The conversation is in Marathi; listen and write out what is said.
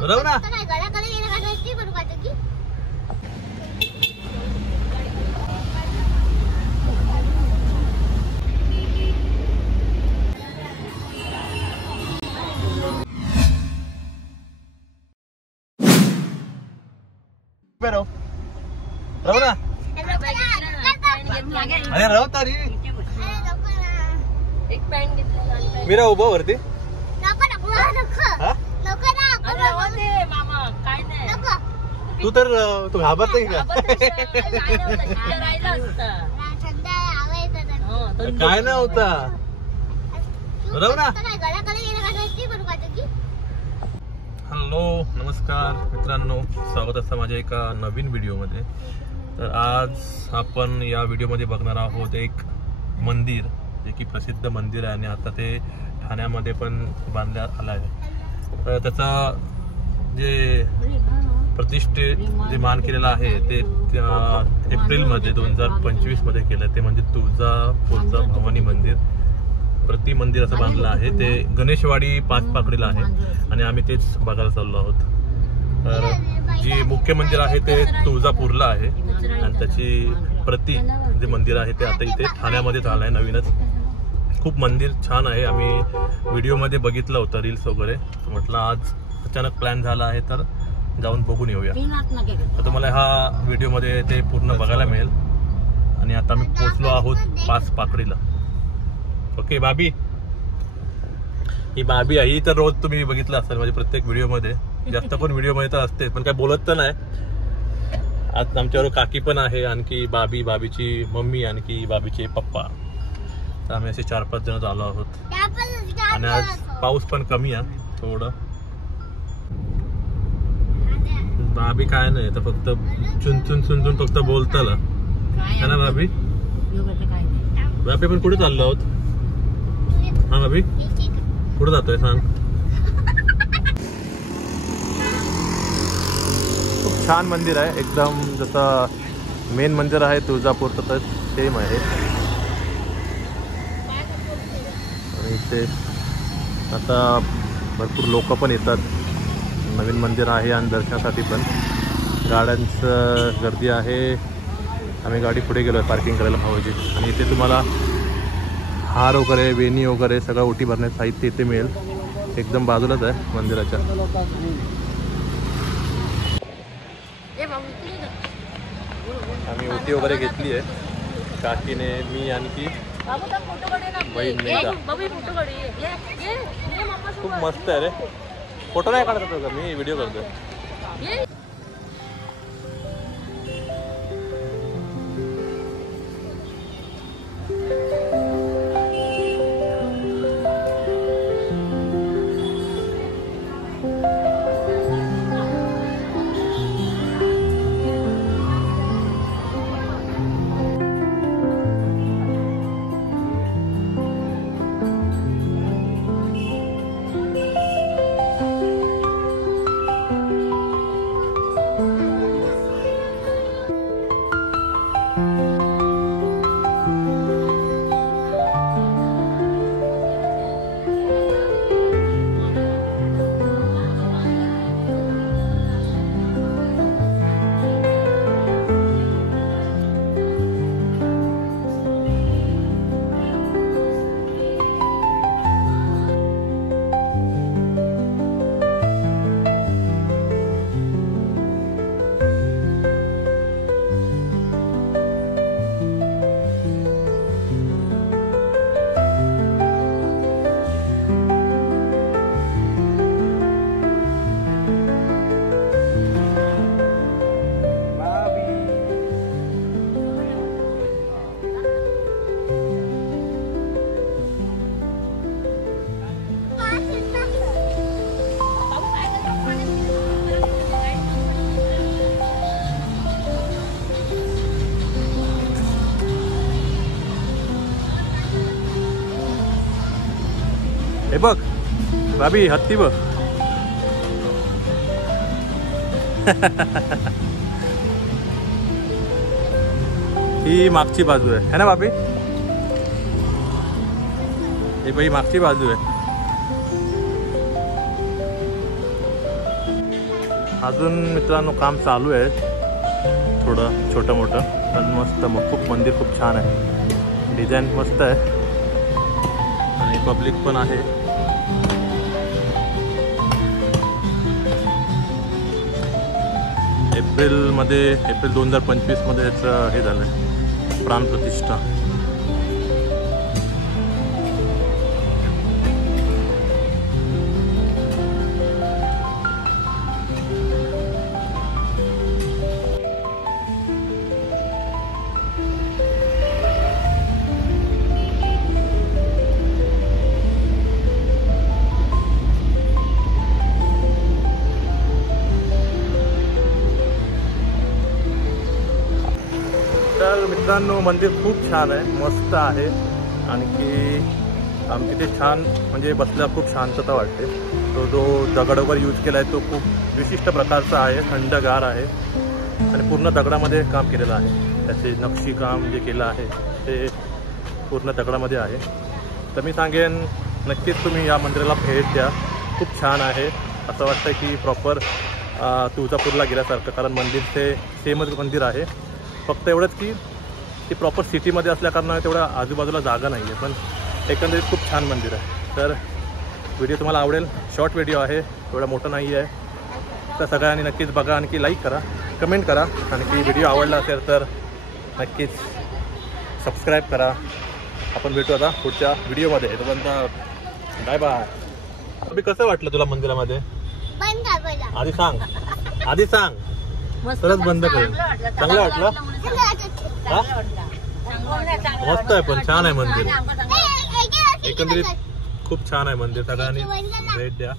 बरोबर ना? राहू ना. अरे राहू तारी एक पॅन्ट घेतली मी राहू उभं वरती. मामा काय नाही तू तर तू घाबरते का? काय नाही होता. राहू ना. हॅलो नमस्कार मित्रांनो, स्वागत असतं माझ्या एका नवीन व्हिडिओमध्ये. तर आज आपण या व्हिडिओमध्ये बघणार आहोत एक मंदिर, जे की प्रसिद्ध मंदिर आहे आणि आता ते ठाण्यामध्ये पण बांधण्यात आलं आहे. तर त्याचा जे प्रतिष्ठे जे मान केलेलं आहे ते एप्रिलमध्ये 2025 मध्ये केलं. ते म्हणजे तुळजापूरचं भवानी मंदिर प्रति मंदिर असं बांधलं आहे. ते गणेशवाडी 5 पाकडीला आहे आणि आम्ही तेच बघायला चाललो आहोत. तर जे मुख्य मंदिर आहे ते तुळजापूरला आहे आणि त्याची प्रति जे मंदिर आहे ते आता इथे ठाण्यामध्ये झालं आहे नवीनच. खूप मंदिर छान आहे. आम्ही व्हिडिओमध्ये बघितलं होतं, रील्स वगैरे. म्हटलं आज अचानक प्लॅन झाला आहे तर जाऊन बघून येऊया. तर तुम्हाला हा व्हिडिओमध्ये ते पूर्ण बघायला मिळेल. आणि आता आम्ही पोहोचलो आहोत 5 पाकडीला. ओके बाबी, ही बाबी आहे. ही तर रोज तुम्ही बघितलं असाल म्हणजे प्रत्येक व्हिडिओमध्ये, जास्त पण व्हिडिओमध्ये तर असते पण काय बोलत तर नाही. आज आमच्याबरोबर काकी पण आहे, आणखी बाबी, बाबीची मम्मी, आणखी बाबीचे पप्पा. तर आम्ही असे 4-5 जण झालो आहोत आणि आज पाऊस पण कमी आहे थोडं. बाबी काय नाही तर फक्त चुनचुन फक्त बोलताला है ना बाबी. बाबी पण कुठे चाललो आहोत? हा बाबी कुठे जातोय सांग. खूप छान मंदिर आहे, एकदम जसं मेन मंदिर आहे तुळजापूरचं तर सेम आहे. आणि इथे आता भरपूर लोक पण येतात. नवीन मंदिर आहे आणि दर्शनासाठी पण गाड्यांचं गर्दी आहे. आम्ही गाडी पुढे गेलो आहे पार्किंग करायला भावाची. आणि इथे तुम्हाला हार वगैरे, वेणी वगैरे सगळं ओटी भरण्याचं साहित्य इथे मिळेल. एकदम बाजूलाच आहे मंदिराच्या. आम्ही ओटी वगैरे घेतली आहे काकीने, मी आणखी बहीण मेघा. खूप मस्त आहे रे. फोटो नाही काढत होतो का मी, व्हिडिओ करतोय. हे बघ बाबी, हत्ती बघ. ही मागची बाजू आहे ना बाबी. ही बाई मागची बाजू आहे. अजून मित्रांनो काम चालू आहे थोडं छोटं मोठं, पण मस्त मग खूप मंदिर खूप छान आहे, डिझाईन मस्त आहे आणि पब्लिक पण आहे. एप्रिल 2025 मध्ये याचं हे झालं आहे प्राणप्रतिष्ठा. तर मित्रांनो मंदिर खूप छान आहे, मस्त आहे. आणखी आमच्या इथे छान म्हणजे बसल्यावर खूप शांतता वाटते. तो जो दगड वगैरे यूज केला आहे तो खूप विशिष्ट प्रकारचा आहे, थंडगार आहे आणि पूर्ण दगडामध्ये काम केलेलं आहे. त्याचे नक्षीकाम जे केलं आहे ते पूर्ण दगडामध्ये आहे. तर मी सांगेन नक्कीच तुम्ही या मंदिराला भेट द्या, खूप छान आहे. असं वाटतं की प्रॉपर तुळजापूरला गेल्यासारखं, कारण मंदिर ते सेमच मंदिर आहे. फक्त एवढंच की ती प्रॉपर सिटीमध्ये असल्याकारणाने तेवढ्या आजूबाजूला जागा नाही आहे, पण एकंदरीत खूप छान मंदिर आहे. तर व्हिडिओ तुम्हाला आवडेल, शॉर्ट व्हिडिओ आहे, एवढा मोठा नाही आहे. तर सगळ्यांनी नक्कीच बघा, आणखी लाईक करा, कमेंट करा, आणखी व्हिडिओ आवडला असेल तर नक्कीच सबस्क्राईब करा. आपण भेटू आता पुढच्या व्हिडिओमध्ये. तोपर्यंत बाय बाय. अभि कसं वाटलं तुला मंदिरामध्ये? आधी सांग तरच बंद करेल. चांगलं वाटलं? मस्त आहे, पण छान आहे मंदिर, एकंदरीत खूप छान आहे मंदिर. सगळ्यांनी भेट द्या.